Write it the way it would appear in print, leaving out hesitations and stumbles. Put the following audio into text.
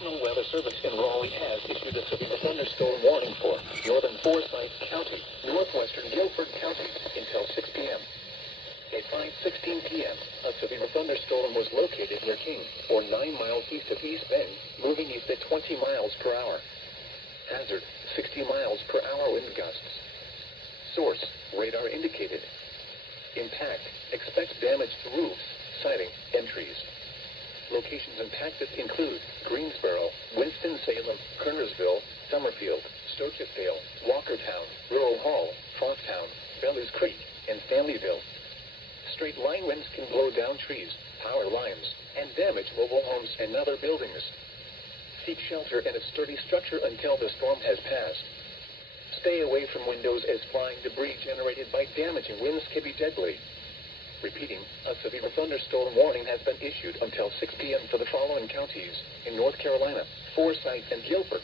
National Weather Service in Raleigh has issued a severe thunderstorm warning for northern Forsyth County, northwestern Guilford County until 6 p.m. At 5:16 p.m., a severe thunderstorm was located near King, or 9 miles east of East Bend, moving east at 20 miles per hour. Hazard, 60 miles per hour wind gusts. Source, radar indicated. Impact, expect damage to roofs, siding, and trees. Locations impacted include Greensboro, Winston-Salem, Kernersville, Summerfield, Stochasdale, Walkertown, Rural Hall, Frosttown, Bellows Creek, and Stanleyville. Straight line winds can blow down trees, power lines, and damage mobile homes and other buildings. Seek shelter in a sturdy structure until the storm has passed. Stay away from windows as flying debris generated by damaging winds can be deadly. Repeating, a severe thunderstorm warning has been issued until 6 p.m. for the following counties in North Carolina: Forsyth and Guilford,